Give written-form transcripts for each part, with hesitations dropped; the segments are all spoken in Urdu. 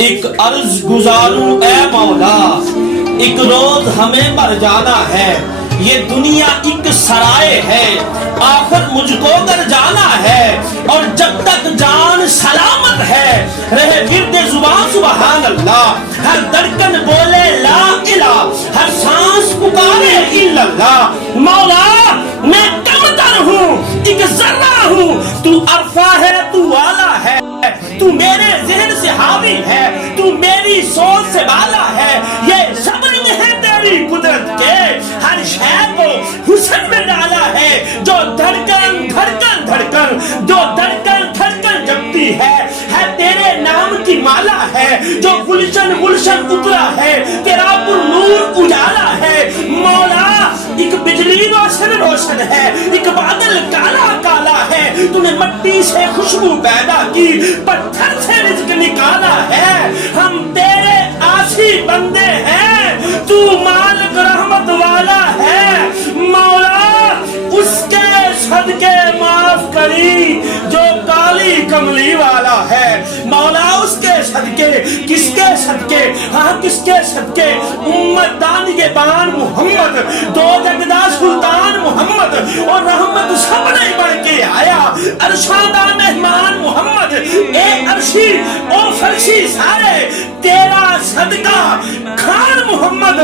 ایک عرض گزاروں اے مولا، ایک روز ہمیں مر جانا ہے، یہ دنیا ایک سرائے ہے، آخر مجھ کو کر جانا ہے، اور جب تک جان سلامت ہے رہے ورد زبان سبحان اللہ، ہر دھڑکن بولے لا الہ، ہر سانس پکارے الا اللہ۔ مولا میں کمتر ہوں، ایک ذرہ ہوں، تو عرفہ ہے، تو والا ہے، تو میرے ذہن سے حاوی ہے، تو میری سوچ سے بالا ہے، یہ سب رنگ ہے تیری قدرت کے، ہر شے کو حسن میں ڈالا ہے، جو دھڑکن دھڑکن دھڑکن، جو دھڑکن دھڑکن جپتی ہے تیرے نام کی مالا ہے، جو گلشن گلشن اترا ہے تیرا پر نور اجالا ہے۔ مولا ایک بجلی روشن روشن ہے، ایک بادل کالا کالا ہے، تو نے مٹی سے خوشبو پیدا کی، پتھر سے رزق نکالا ہے، ہم تیرے آسی بندے ہیں، تو مالک رحمت والا ہے۔ مولا اس کے صدقے معاف کری جو کالی کملی والا ہے، مولا اس کے صدقے، کس کے صدقے، ہاں کس کے صدقے، امت دان کے بان محمد، دو جگدہ سلطان محمد، اور رحمت سب نے بڑھ کے آیا، ارشادہ مہمان محمد، اے عرشی او فرشی سارے تیرا صدقہ کھان محمد،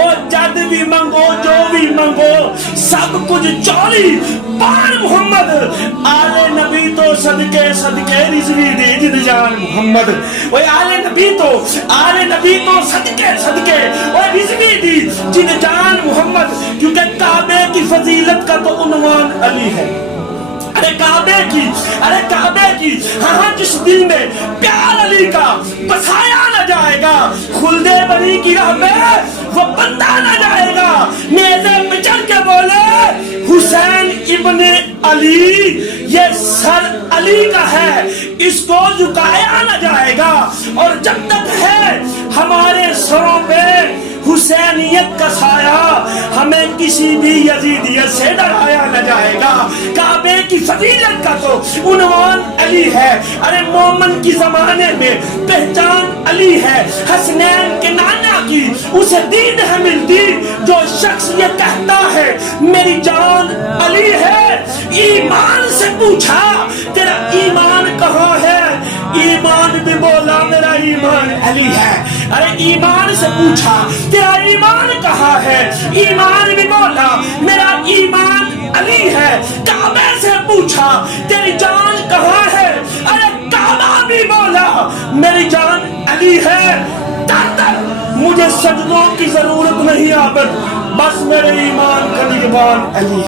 اور جد بھی منگو جو بھی منگو سب کچھ چولی پان محمد، آل نبی تو صدقے صدقے رضوی دی جد جان محمد، وہ آل نبی تو صدقے صدقے اور رضوی دی جد جان محمد، کیونکہ کعبے کی فضیلت کا تو عنوان علی ہے، ارے کعبے کی ہاں جس دل میں پیار علی کا بسایا نہ جائے گا، خلد بری کی راہ میں وہ بندہ نہ جائے گا، میزے پہ چڑھ کے بولے حسین ابن علی، یہ سر علی کا ہے، اس کو جھکایا نہ جائے گا، اور جب تک ہے ہمارے سروں پہ حسینیت کا سایہ، ہمیں کسی بھی یزیدیت سے ڈرایا نہ جائے گا۔ کعبے کی فضیلت کا تو عنوان علی ہے، ارے مومن کی زمانے میں پہچان علی ہے، حسنین کے نانا کی اسے دید ہے ملتی، جو شخص یہ کہتا ہے میری جان علی ہے، ایمان سے پوچھا تیرا ایمان کہاں ہے، ایمان بھی بولا میرا ایمان علی ہے، ارے ایمان سے پوچھا تیرا ایمان کہاں ہے، ایمان بھی بولا میرا ایمان علی ہے، کعبے سے پوچھا تیری جان کہاں ہے، ارے کعبہ بھی بولا میری جان علی ہے، مجھے سجدوں کی ضرورت نہیں عابد، بس میرے ایمان کا نگہبان علی ہے۔